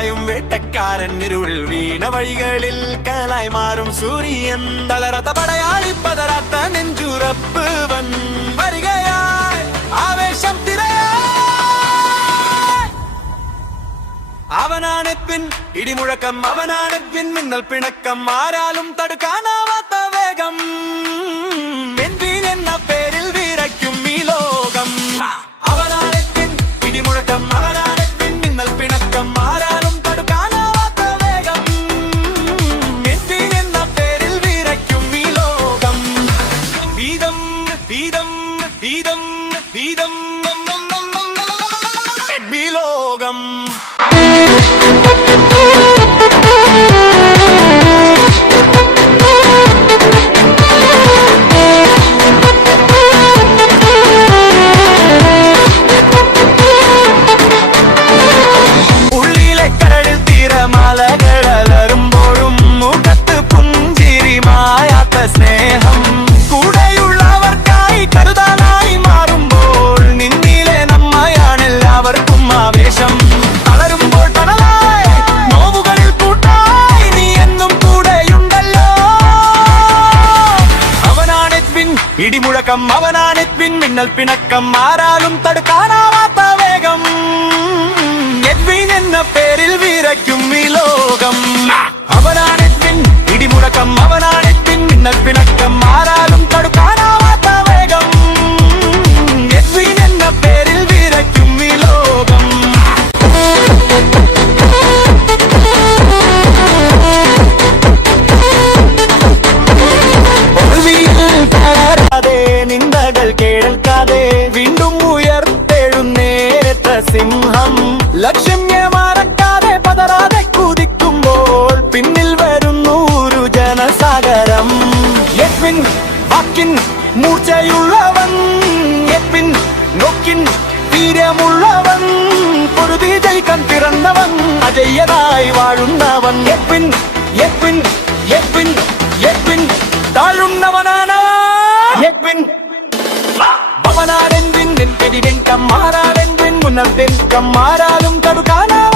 പായും വേട്ടക്കാരൻ ഇരുൾ വീണ വഴികളിൽ കലായി മാറും സൂര്യൻ തളരാത്ത പടയാളി പതരാത്ത നെഞ്ചുറപ്പ് വൻ വരികയായി ആവേശം അവനാണ് പിൻ ഇടിമുഴക്കം അവനാണ് പിൻ മിന്നൽ പിണക്കം ആരാലും തടുക്കാനാവാത്ത വേഗം എന്ന പേരിൽ വിറയ്ക്കും ഈ ലോകം അവനാണ് പിൻ ഇടിമുഴക്കം അവനാണ് പിൻ മിന്നൽ പിണക്കം ആരാലും തടുക്കാനാവാത്ത വേഗം എന്ന പേരിൽ വിറയ്ക്കും ഈ ലോകം വീതം വീതം വീതം വീതം ലോകം ഉള്ളിലെ കടലിൽ തീരമാലകളരുമ്പോഴും മുഖത്ത് പുഞ്ചിരി മായാത്ത സ്നേഹം കൂടെയുള്ളവർക്കായി കരുതാനായി മാറുമ്പോൾ നിന്നിലെ നമ്മയാണ് എല്ലാവർക്കും ആവേശം തളരുമ്പോൾ തണലായി നോവുകളിൽ കൂട്ടായി നീ എന്നും കൂടെയുണ്ടല്ലോ അവനാണെത്വിൻ ഇടിമുഴക്കം അവനാണെത്വിൻ മിന്നൽ പിണക്കം ആരാലും തടുക്കാനാവാത്ത വേഗം എഡ്വിൻ എന്ന പേരിൽ വിറയ്ക്കും ഈ ലോകം അവനാണെത്വിൻ ഇടിമുഴക്കം അവനാണെത്വിൻ മിന്നൽ പിണക്കം ആരാലും തടുക്കാനാവാത്ത വേഗം എഡ്വിൻ എന്ന പേരിൽ വിറയ്ക്കും ഈ ലോകം നിന്ദകൾ കേൾക്കാതെ വീണ്ടും ഉയർത്തെഴുന്നേറ്റ സിംഹം ലക്ഷ്യം മറക്കാതെ പതറാതെ കുതിക്കുമ്പോൾ പിന്നിൽ വരുന്നു ഒരു ജനസാഗരം എഡ്വിൻ വാക്കിൻ മൂർച്ചയുള്ളവൻ എഡ്വിൻ നോക്കിൻ വീര്യമുള്ളവൻ പൊരുതി ജയിക്കാൻ പിറന്നവൻ അജയ്യനായി വാഴുന്നവൻ എഡ്വിൻ എഡ്വിൻ എഡ്വിൻ എഡ്വിൻ താഴുന്നവനാണ് എഡ്വിൻ അവനാരെന്തിൻ പിടിവിൻ കമ്മാരാരെന്തിൻ മുന്നത്തിൻ കമ്മാരാലും തടുക്കാനാവ